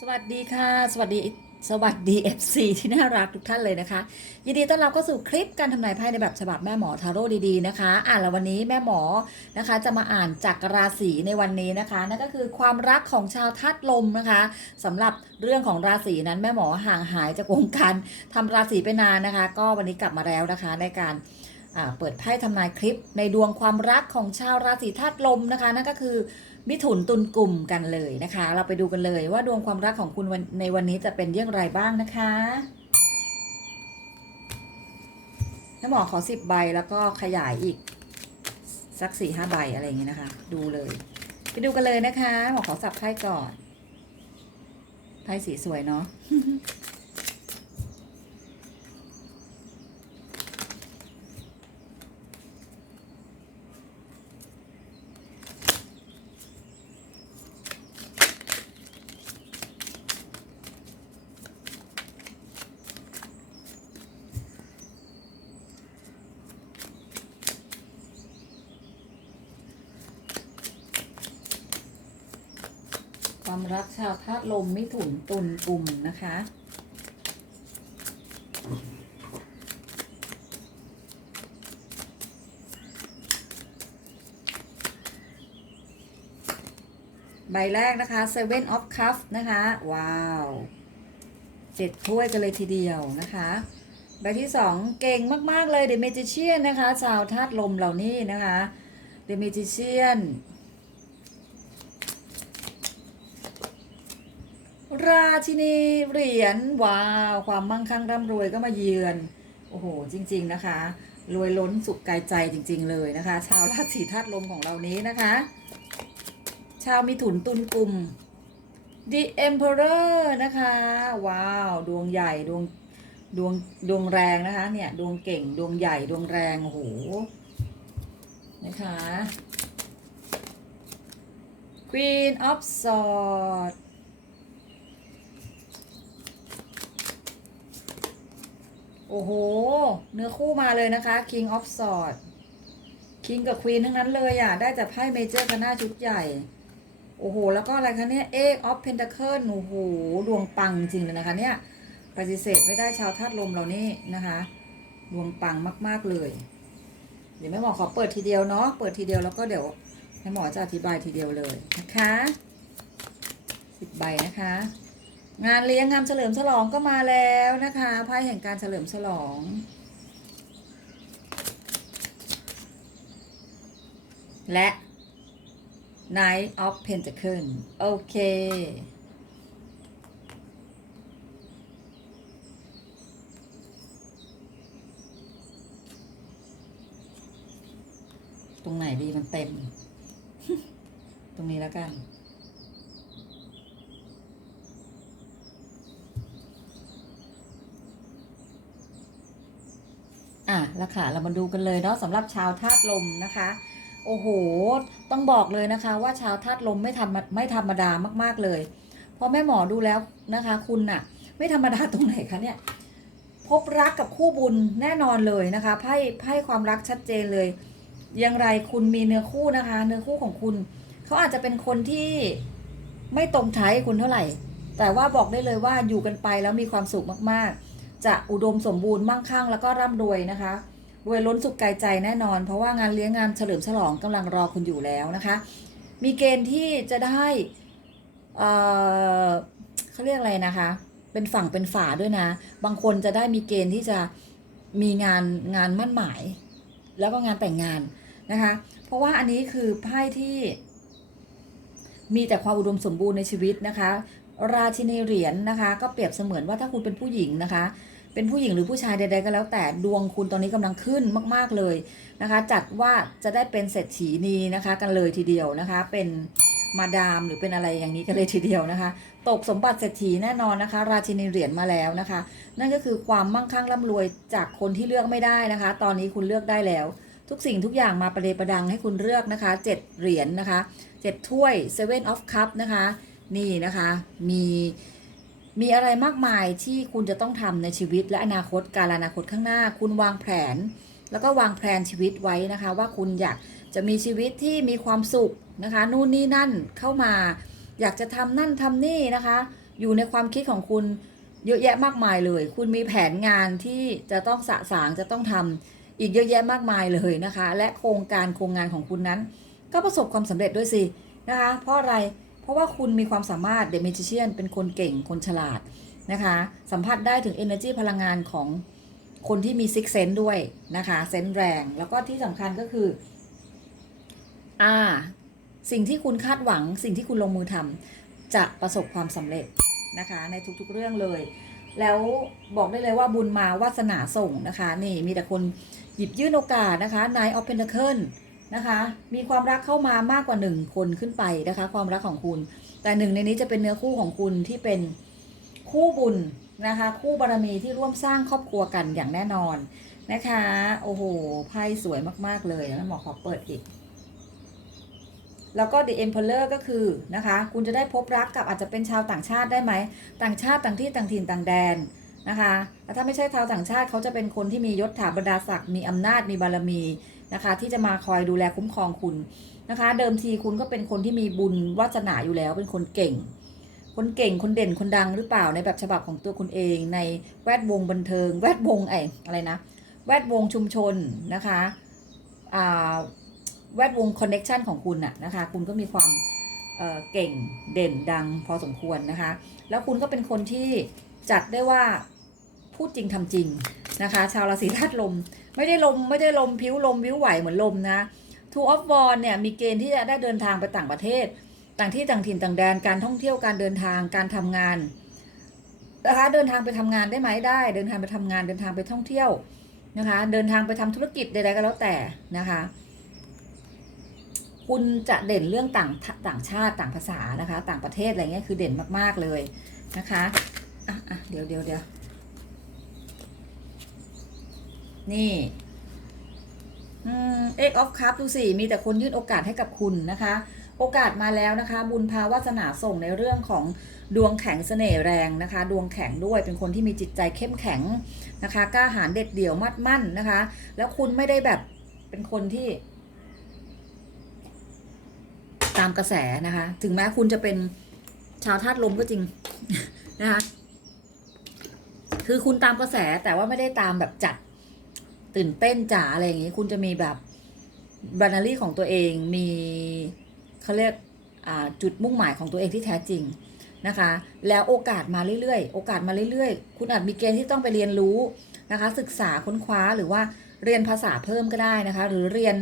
สวัสดีค่ะ สวัสดีสวัสดี FC ที่น่ารักทุกท่านเลยนะคะ ยินดีต้อนรับเข้าสู่คลิปการทำนายไพ่ในแบบฉบับแม่หมอทาโร่ดีๆนะคะ อ่านแล้ววันนี้แม่หมอนะคะ จะมาอ่านจากราศีในวันนี้นะคะ นั่นก็คือความรักของชาวธาตุลมนะคะสำหรับเรื่องของราศีนั้นแม่หมอห่างหายจากวงการทำราศีไปนานนะคะ ก็วันนี้กลับมาแล้วนะคะในการเปิดไพ่ทำนายคลิปในดวงความรักของชาวราศีธาตุลมนะคะ นั่นก็คือ มิถุนตุลกลุ่มกันเลยนะคะ เราไปดูกันเลยว่าดวงความรักของคุณนในวันนี้จะเป็นอย่างไรบ้างนะคะน้าหมอขอสิบใบแล้วก็ขยายอีก สักสี่ห้าใบอะไรอย่างเงี้ยนะคะ ดูเลย ไปดูกันเลยนะคะ หมอขอสับไพ่ก่อนไพ่สีสวยเนาะ ความรักชาวธาตุลมมิถุนตุลกลุ่มนะคะ ใบแรกนะคะ Seven of Cups นะคะ ว้าวเจ็ดถ้วยกันเลยทีเดียวนะคะ ใบที่สองเก่งมาก ๆ เลย The Magician นะคะ ชาวธาตุลมเหล่านี้นะคะ The Magician ราชินีเหรียญว้าว ความมั่งคั่งร่ำรวยก็มาเยือน โอ้โห จริง ๆนะคะ รวยล้นสุขกายใจจริง ๆ เลยนะคะ ชาวราศีธาตุลมของเรานี้นะคะ ชาวมิถุนตุลกลุ่ม The Emperor นะคะ ว้าว ดวงใหญ่ดวงดวงดวงแรงนะคะ เนี่ย ดวงเก่งดวงใหญ่ดวงแรงโอ้โหนะคะ Queen of Swords โอ้โห เนื้อคู่มาเลยนะคะ King of Swords King กับ Queen ทั้งนั้นเลยอะ ได้แต่ไพ่เมเจอร์กันหน้าชุดใหญ่ โอ้โห แล้วก็อะไรคะเนี่ย Eight of Pentacle โอ้โห ดวงปังจริงเลยนะคะเนี่ย ปฏิเสธไม่ได้ชาวธาตุลมเรานี่นะคะ ดวงปังมาก ๆ เลย เดี๋ยวแม่หมอขอเปิดทีเดียวเนาะ เปิดทีเดียวแล้วก็เดี๋ยวแม่หมอจะอธิบายทีเดียวเลยนะคะสิบใบนะคะ งานเลี้ยงงานเฉลิมฉลองก็มาแล้วนะคะไพ่แห่งการเฉลิมฉลอง และ Knight of pentacles โอเค ตรงไหนดีมันเต็ม ตรงนี้แล้วกัน อะแล้วค่ะ เรามาดูกันเลยเนาะสำหรับชาวธาตุลมนะคะ โอ้โห ต้องบอกเลยนะคะ ว่าชาวธาตุลมไม่ทำไม่ธรรมดามาก ๆเลย เพราะแม่หมอดูแล้วนะคะ คุณน่ะ ไม่ธรรมดาตรงไหนคะเนี่ย พบรักกับคู่บุญแน่นอนเลยนะคะไพ่ไพ่ความรักชัดเจนเลย อย่างไรคุณมีเนื้อคู่นะคะ เนื้อคู่ของคุณเขาอาจจะเป็นคนที่ไม่ตรงใจคุณเท่าไหร่ แต่ว่าบอกได้เลยว่าอยู่กันไปแล้วมีความสุขมากๆ จะอุดมสมบูรณ์มั่งคั่งแล้วก็ร่ำรวยนะคะรวยล้นสุขกายใจแน่นอน เพราะว่างานเลี้ยงงานเฉลิมฉลองกำลังรอคุณอยู่แล้วนะคะ มีเกณฑ์ที่จะได้เเขาเรียกอะไรนะคะ เป็นฝั่งเป็นฝาด้วยนะ บางคนจะได้มีเกณฑ์ที่จะมีงานงานมั่นหมาย แล้วก็งานแต่งงานนะคะ เพราะว่าอันนี้คือไพ่ที่มีแต่ความอุดมสมบูรณ์ในชีวิตนะคะ ราชินีเหรียญนะคะ ก็เปรียบเสมือนว่าถ้าคุณเป็นผู้หญิงนะคะ เป็นผู้หญิงหรือผู้ชายใดๆก็แล้วแต่ดวงคุณตอนนี้กำลังขึ้นมาก ๆเลยนะคะ จัดว่าจะได้เป็นเศรษฐีนีนะคะ กันเลยทีเดียวนะคะ เป็นมาดามหรือเป็นอะไรอย่างนี้กันเลยทีเดียวนะคะ ตกสมบัติเศรษฐีแน่นอนนะคะ ราชินีเหรียญมาแล้วนะคะ นั่นก็คือความมั่งคั่งร่ำรวยจากคนที่เลือกไม่ได้นะคะ ตอนนี้คุณเลือกได้แล้ว ทุกสิ่งทุกอย่างมาประเดประดังให้คุณเลือกนะคะเจ็ดเหรียญนนะคะเจ็ดถ้วย seven of cup นะคะ นี่นะคะ มี มีอะไรมากมายที่คุณจะต้องทำในชีวิตและอนาคตการอนาคตข้างหน้า คุณวางแผน แล้วก็วางแผนชีวิตไว้นะคะ ว่าคุณอยากจะมีชีวิตที่มีความสุขนะคะ นู่นนี่นั่นเข้ามา อยากจะทำนั่นทำนี่นะคะ อยู่ในความคิดของคุณเยอะแยะมากมายเลย คุณมีแผนงานที่จะต้องสะสางจะต้องทำอีกเยอะแยะมากมายเลยนะคะ และโครงการโครงงานของคุณนั้น ก็ประสบความสำเร็จด้วยสินะคะ เพราะอะไรเพราะว่าคุณมีความสามารถเด e มจิเชียนเป็นคนเก่งคนฉลาดนะคะ สัมผัสได้ถึง energy พลังงานของคนที่มีซิกเซนด้วยนะคะเซนแรง แล้วก็ที่สำคัญก็คืออ่าสิ่งที่คุณคาดหวัง สิ่งที่คุณลงมือทำจะประสบความสำเร็จนะคะ ในทุกๆเรื่องเลย แล้วบอกได้เลยว่าบุญมาวาสนาส่งนะคะ นี่มีแต่คนหยิบยื่นโอกาสนะคะ Nine of Pentacle น นะคะ มีความรักเข้ามามากกว่าหนึ่งคนขึ้นไปนะคะ ความรักของคุณ แต่หนึ่งในนี้จะเป็นเนื้อคู่ของคุณที่เป็นคู่บุญนะคะ คู่บารมีที่ร่วมสร้างครอบครัวกันอย่างแน่นอนนะคะ โอ้โหไพ่สวยมาก ๆ เลยแล้วหมอขอเปิดอีก แล้วก็ The Emperor ก็คือนะคะ คุณจะได้พบรักกับอาจจะเป็นชาวต่างชาติได้ไหม ต่างชาติต่างที่ต่างถิ่นต่างแดนนะคะแล้วถ้าไม่ใช่ชาวต่างชาติเขาจะเป็นคนที่มียศถาบรรดาศักดิ์มีอำนาจมีบารมี นะคะ ที่จะมาคอยดูแลคุ้มครองคุณนะคะ เดิมทีคุณก็เป็นคนที่มีบุญวาสนาอยู่แล้ว เป็นคนเก่ง คนเก่งคนเด่นคนดังหรือเปล่าในแบบฉบับของตัวคุณเอง ในแวดวงบันเทิง แวดวงไอ้อะไรนะ แวดวงชุมชนนะคะอ่าแวดวงคอนเน็ชันของคุณน่ะนะคะ คุณก็มีความเเก่งเด่นดังพอสมควรนะคะ แล้วคุณก็เป็นคนที่จัดได้ว่า พูดจริงทำจริงนะคะ ชาวราศีธาตุลม ไม่ได้ลมไม่ได้ลมพิ้วลมวิ้วไหวเหมือนลมนะ Two of w a n d เนี่ยมีเกณฑ์ที่จะได้เดินทางไปต่างประเทศ ต่างที่ต่างถิ่นต่างแดนการท่องเที่ยวการเดินทางการทำงานนะคะเดินทางไปทำงานได้ไหมได้ เดินทางไปทำงานเดินทางไปท่องเที่ยวนะคะ เดินทางไปทำธุรกิจใดๆก็แล้วแต่นะคะคุณจะเด่นเรื่องต่างต่างชาติต่างภาษานะคะ ต่างประเทศอะไรเงี้ยคือเด่นมากๆเลยนะคะอะอะเดี๋ยวเดี๋ยวเดี๋ยว นี่เอืม X of Cup ดูสิ มีแต่คนยื่นโอกาสให้กับคุณนะคะ โอกาสมาแล้วนะคะ บุญพาวาสนาส่งในเรื่องของดวงแข็งเสน่ห์แรงนะคะ ดวงแข็งด้วยเป็นคนที่มีจิตใจเข้มแข็งนะคะ กล้าหาญเด็ดเดี่ยวมัดมั่นนะคะ แล้วคุณไม่ได้แบบเป็นคนที่ตามกระแสนะคะ ถึงแม้คุณจะเป็นชาวธาตุลมก็จริงนะคะ คือคุณตามกระแสแต่ว่าไม่ได้ตามแบบจัด ตื่นเต้นจ๋าอะไรอย่างนี้ คุณจะมีแบบบรรณารีของตัวเองมีเขาเรียกจุดมุ่งหมายของตัวเองที่แท้จริงนะคะ แล้วโอกาสมาเรื่อยๆ โอกาสมาเรื่อยๆ คุณอาจมีเกณฑ์ที่ต้องไปเรียนรู้นะคะ ศึกษาค้นคว้าหรือว่าเรียนภาษาเพิ่มก็ได้นะคะ หรือเรียน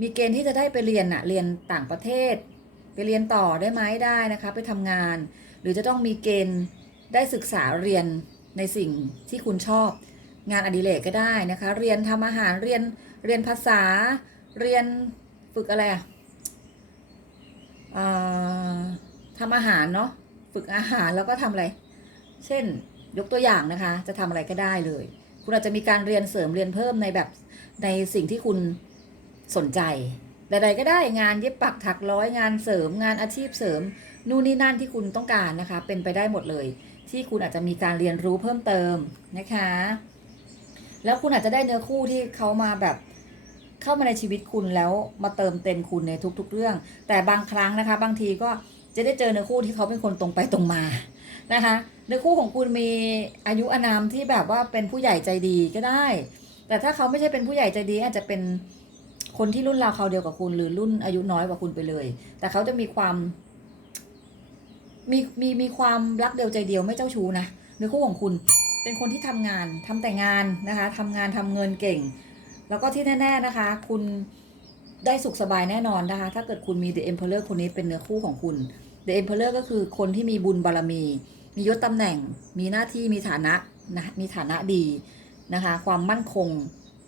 มีเกณฑ์ที่จะได้ไปเรียนอะเรียนต่างประเทศ ไปเรียนต่อได้ไหมได้นะคะ ไปทำงาน หรือจะต้องมีเกณฑ์ได้ศึกษาเรียนในสิ่งที่คุณชอบ งานอดิเรกก็ได้นะคะ เรียนทำอาหารเรียนเรียนภาษา เรียนฝึกอะไรอะทำอาหารเนาะฝึกอาหารแล้วก็ทำอะไร เช่นยกตัวอย่างนะคะ จะทำอะไรก็ได้เลย คุณอาจจะมีการเรียนเสริมเรียนเพิ่มในแบบในสิ่งที่คุณสนใจใดๆก็ได้งานเย็บปักถักร้อยงานเสริมงานอาชีพเสริมนู่นนี่นั่นที่คุณต้องการนะคะ เป็นไปได้หมดเลย ที่คุณอาจจะมีการเรียนรู้เพิ่มเติมนะคะ แล้วคุณอาจจะได้เนื้อคู่ที่เขามาแบบเข้ามาในชีวิตคุณแล้วมาเติมเต็มคุณในทุก ๆ เรื่อง แต่บางครั้งนะคะ บางทีก็จะได้เจอเนื้อคู่ที่เขาเป็นคนตรงไปตรงมานะคะเนื้อคู่ของคุณมีอายุอานามที่แบบว่าเป็นผู้ใหญ่ใจดีก็ได้ แต่ถ้าเขาไม่ใช่เป็นผู้ใหญ่ใจดี อาจจะเป็นคนที่รุ่นราวคราเดียวกับคุณหรือรุ่นอายุน้อยกว่าคุณไปเลย แต่เขาจะมีความ มีมีมีความรักเดียวใจเดียวไม่เจ้าชู้นะเนื้อคู่ของคุณ เป็นคนที่ทำงานทำแต่งานนะคะทำงานทำเงินเก่ง แล้วก็ที่แน่ๆนะคะ คุณได้สุขสบายแน่นอนนะคะ ถ้าเกิดคุณมี The Emperor คนนี้เป็นเนื้อคู่ของคุณ The Emperor ก็คือคนที่มีบุญบารรมี มียศตำแหน่ง มีหน้าที่มีฐานะนะมีฐานะดีนะคะ ความมั่นคง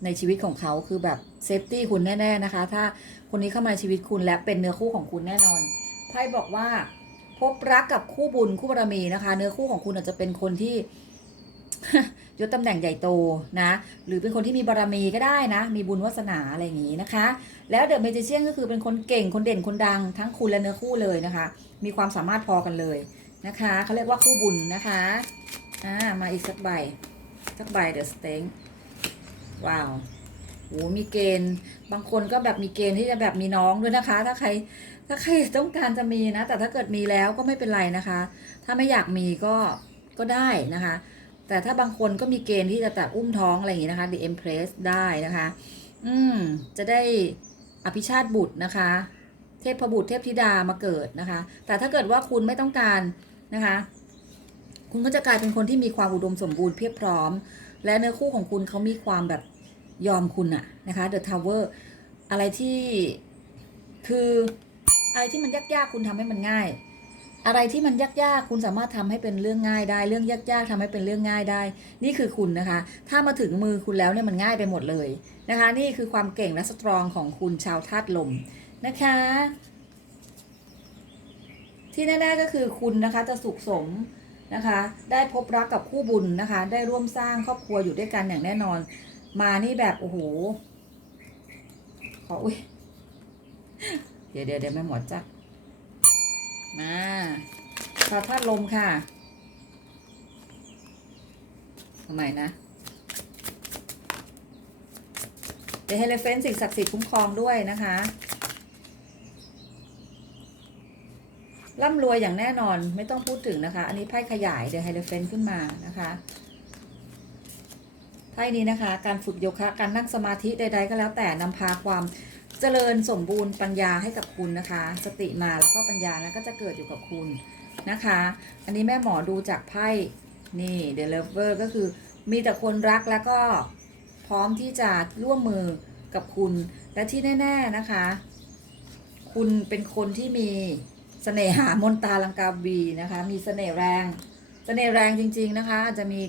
ในชีวิตของเขาคือแบบเซฟตี้คุณแน่ๆนะคะ ถ้าคนนี้เข้ามาในชีวิตคุณและเป็นเนื้อคู่ของคุณแน่นอนไพ่บอกว่า พบรักกับคู่บุญคู่บารมีนะคะ เนื้อคู่ของคุณอาจจะเป็นคนที่ ยศตำแหน่งใหญ่โตนะ หรือเป็นคนที่มีบารมีก็ได้นะ มีบุญวาสนาอะไรอย่างนี้นะคะ แล้วเดอะเมจิเชียนก็คือเป็นคนเก่งคนเด่นคนดังทั้งคุณและเนื้อคู่เลยนะคะ มีความสามารถพอกันเลยนะคะเขาเรียกว่าคู่บุญนะคะอ่ามาอีกสักใบสักใบเดอะสเต็งว้าวโหมีเกณฑ์ บางคนก็แบบมีเกณฑ์ที่จะแบบมีน้องด้วยนะคะ ถ้าใครถ้าใครต้องการจะมีนะ แต่ถ้าเกิดมีแล้วก็ไม่เป็นไรนะคะ ถ้าไม่อยากมีก็ก็ได้นะคะ แต่ถ้าบางคนก็มีเกณฑ์ที่จะแบบอุ้มท้องอะไรอย่างนี้นะคะ The Empress ได้นะคะ อืม จะได้อภิชาติบุตรนะคะ เทพบุตรเทพธิดามาเกิดนะคะ แต่ถ้าเกิดว่าคุณไม่ต้องการนะคะ คุณก็จะกลายเป็นคนที่มีความอุดมสมบูรณ์เพียบพร้อม และเนื้อคู่ของคุณเขามีความแบบยอมคุณอะนะคะ The Tower อะไรที่คืออะไรที่มันยากๆ คุณทำให้มันง่าย อะไรที่มันยากๆ คุณสามารถทำให้เป็นเรื่องง่ายได้ เรื่องยากๆทำให้เป็นเรื่องง่ายได้ นี่คือคุณนะคะ ถ้ามาถึงมือคุณแล้วเนี่ยมันง่ายไปหมดเลยนะคะ นี่คือความเก่งและสตรองของคุณชาวธาตุลมนะคะ ที่แน่ๆก็คือคุณนะคะจะสุขสมนะคะ ได้พบรักกับคู่บุญนะคะ ได้ร่วมสร้างครอบครัวอยู่ด้วยกันอย่างแน่นอน มานี่แบบโอ้โห ขออุ้ย เดี๋ยวเดี๋ยวเดี๋ยวแม่หมอจัก มาชาธาตุลมค่ะทำไมนะเดี๋ยวเฮเลเฟนสิ่งศักดิ์สิทธิ์คุ้มครองด้วยนะคะร่ำรวยอย่างแน่นอนไม่ต้องพูดถึงนะคะ อันนี้ไพ่ขยายเด e ไฮเ o เฟนขึ้นมานะคะไพ่นี้นะคะ การฝึกโยคะการนั่งสมาธิใด ๆ ก็แล้วแต่นำพาความ เจริญสมบูรณ์ปัญญาให้กับคุณนะคะ สติมาแล้วก็ปัญญานะก็จะเกิดอยู่กับคุณนะคะ อันนี้แม่หมอดูจากไพ่นี่ The Lover ก็คือมีแต่คนรักแล้วก็พร้อมที่จะร่วมมือกับคุณและที่แน่ ๆนะคะ คุณเป็นคนที่มีเสน่หามนตาลังกาบีนะคะ มีเสน่ห์แรงเสน่ห์แรงจริง ๆ นะคะอาจจะมี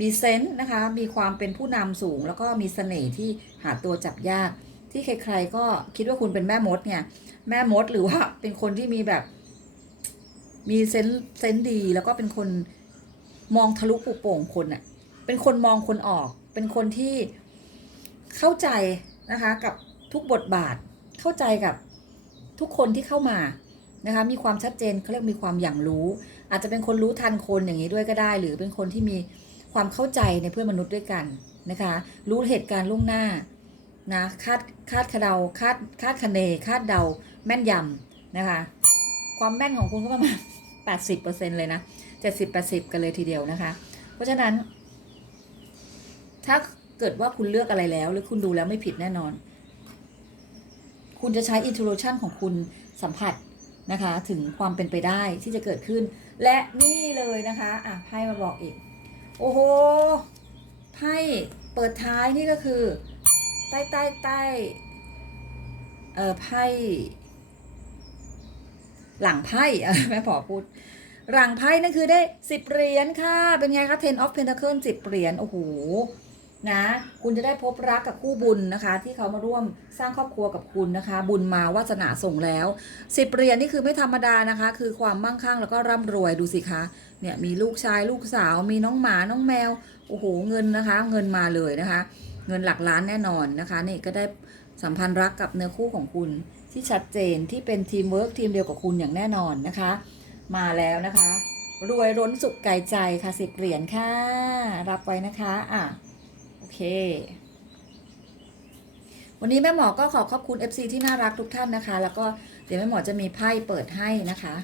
มีเซนส์นะคะ มีความเป็นผู้นำสูง แล้วก็มีเสน่ห์ที่หาตัวจับยาก ที่ใคร ๆ ก็คิดว่าคุณเป็นแม่มดเนี่ย แม่มดหรือว่าเป็นคนที่มีแบบ มีเซนส์เซนส์ดี แล้วก็เป็นคนมองทะลุปุโป่งคนอะเป็นคนมองคนออก เป็นคนที่เข้าใจนะคะ กับทุกบทบาทเข้าใจกับทุกคนที่เข้ามานะคะ มีความชัดเจนเขาเรียกมีความอย่างรู้ อาจจะเป็นคนรู้ทันคนอย่างนี้ด้วยก็ได้ หรือเป็นคนที่มีความเข้าใจในเพื่อนมนุษย์ด้วยกันนะคะ รู้เหตุการณ์ล่วงหน้า นะคาดคาดคะเดาคาดคาดคะเนคาดเดาแม่นยำนะคะ ความแม่นของคุณก็ประมาณ 80%เลยนะ 70-80 กันเลยทีเดียวนะคะ เพราะฉะนั้น ถ้าเกิดว่าคุณเลือกอะไรแล้ว หรือคุณดูแล้วไม่ผิดแน่นอน คุณจะใช้ intuition ของคุณสัมผัสนะคะ ถึงความเป็นไปได้ที่จะเกิดขึ้น และนี่เลยนะคะอะไพ่มาบอกอีก โอ้โหไพ่เปิดท้ายนี่ก็คือ ต้ใต้ใต้เออไพ่หลังไพ่แม่พอพูด หลังไพ่นั่นคือได้สิบเหรียญค่ะ เป็นไงคะ ten of pentacle สิบเหรียญโอ้โหนะคุณจะได้พบรักกับคู่บุญนะคะ ที่เขามาร่วมสร้างครอบครัวกับคุณนะคะ บุญมาวาสนาส่งแล้วสิบเหรียญนี่คือไม่ธรรมดานะคะ คือความมั่งคั่งแล้วก็ร่ำรวยดูสิคะเนี่ยมีลูกชายลูกสาว มีน้องหมาน้องแมวโอ้โหเงินนะคะ เงินมาเลยนะคะ เงินหลักล้านแน่นอนนะคะนี่ก็ได้สัมพันธ์รักกับเนื้อคู่ของคุณที่ชัดเจนที่เป็นทีมเวิร์กทีมเดียวกับคุณอย่างแน่นอนนะคะ มาแล้วนะคะ รวยร้นสุขไกลใจค่ะสิบเหรียญค่ะ รับไว้นะคะอะโอเค วันนี้แม่หมอก็ขอขอบคุณ FC ที่น่ารักทุกท่านนะคะ แล้วก็เดี๋ยวแม่หมอจะมีไพ่เปิดให้นะคะ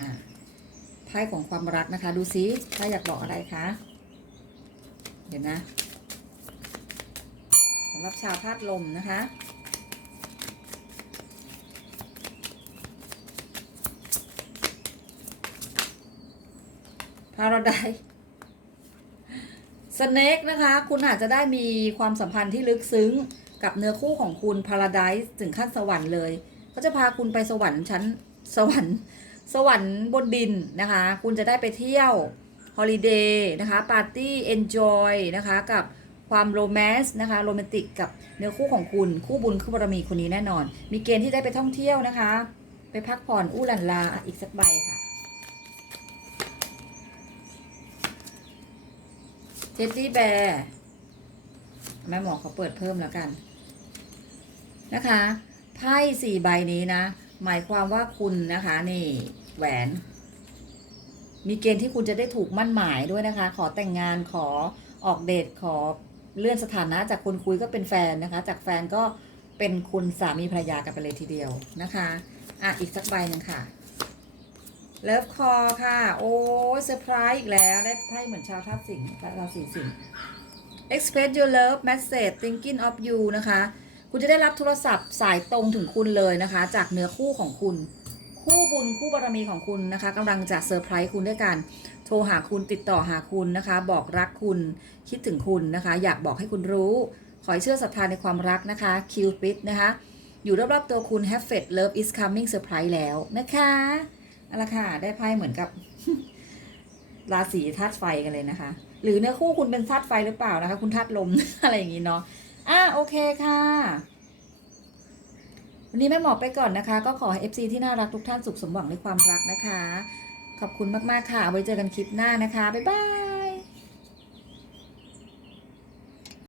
อะไพ่ของความรักนะคะ ดูซิไพ่อยากบอกอะไรคะ เดี๋ยวนะสำหรับชาวธาตุลมนะคะพาราไดสเน็กนะคะ คุณอาจจะได้มีความสัมพันธ์ที่ลึกซึ้งกับเนื้อคู่ของคุณพาราไดซ์ถึงขั้นสวรรค์เลยเขาจะพาคุณไปสวรรค์ชั้นสวรรค์สวรรค์บนดินนะคะ คุณจะได้ไปเที่ยว ฮอลิเดย์นะคะปาร์ตี้เอนจอยนะคะกับความโรแมนต์นะคะโรแมนติกกับเนื้อคู่ของคุณคู่บุญคู่บารมีคนนี้แน่นอน มีเกณฑ์ที่ได้ไปท่องเที่ยวนะคะ ไปพักผ่อนอู้หลันลาอีกสักใบค่ะเจดดี้แบร์แม่หมอเขาเปิดเพิ่มแล้วกันนะคะไพ่สี่ใบนี้นะ หมายความว่าคุณนะคะนี่แหวน มีเกณฑ์ที่คุณจะได้ถูกมั่นหมายด้วยนะคะ ขอแต่งงานขอออกเดทขอเลื่อนสถานะจากคนคุยก็เป็นแฟนนะคะ จากแฟนก็เป็นคุณสามีภรรยากันไปเลยทีเดียวนะคะอะอีกสักใบหนึ่งค่ะเลิฟคอค่ะ โอ้เซอร์ไพรส์อีกแล้ว ได้ไพ่เหมือนชาวทับสิงห์ราศีสิงห์ express your love message thinking of you นะคะ คุณจะได้รับโทรศัพท์สายตรงถึงคุณเลยนะคะ จากเนื้อคู่ของคุณ คู่บุญคู่บารมีของคุณนะคะกำลังจะเซอร์ไพรส์คุณด้วยกันโทรหาคุณติดต่อหาคุณนะคะ บอกรักคุณคิดถึงคุณนะคะ อยากบอกให้คุณรู้ ขอให้เชื่อศรัทธาในความรักนะคะคิวปิดนะคะอยู่รอบๆตัวคุณ have faith love is coming surprise แล้วนะคะเอาละค่ะได้ไพ่เหมือนกับราศีธาตุไฟกันเลยนะคะ หรือเนื้อคู่คุณเป็นธาตุไฟหรือเปล่านะคะ คุณธาตุลมอะไรอย่างนี้เนาะอะโอเคค่ะ วันนี้แม่หมอไปก่อนนะคะ ก็ขอให้ FC ที่น่ารักทุกท่านสุขสมหวังในความรักนะคะ ขอบคุณมาก ๆ ค่ะไว้เจอกันคลิปหน้านะคะ บ๊ายบาย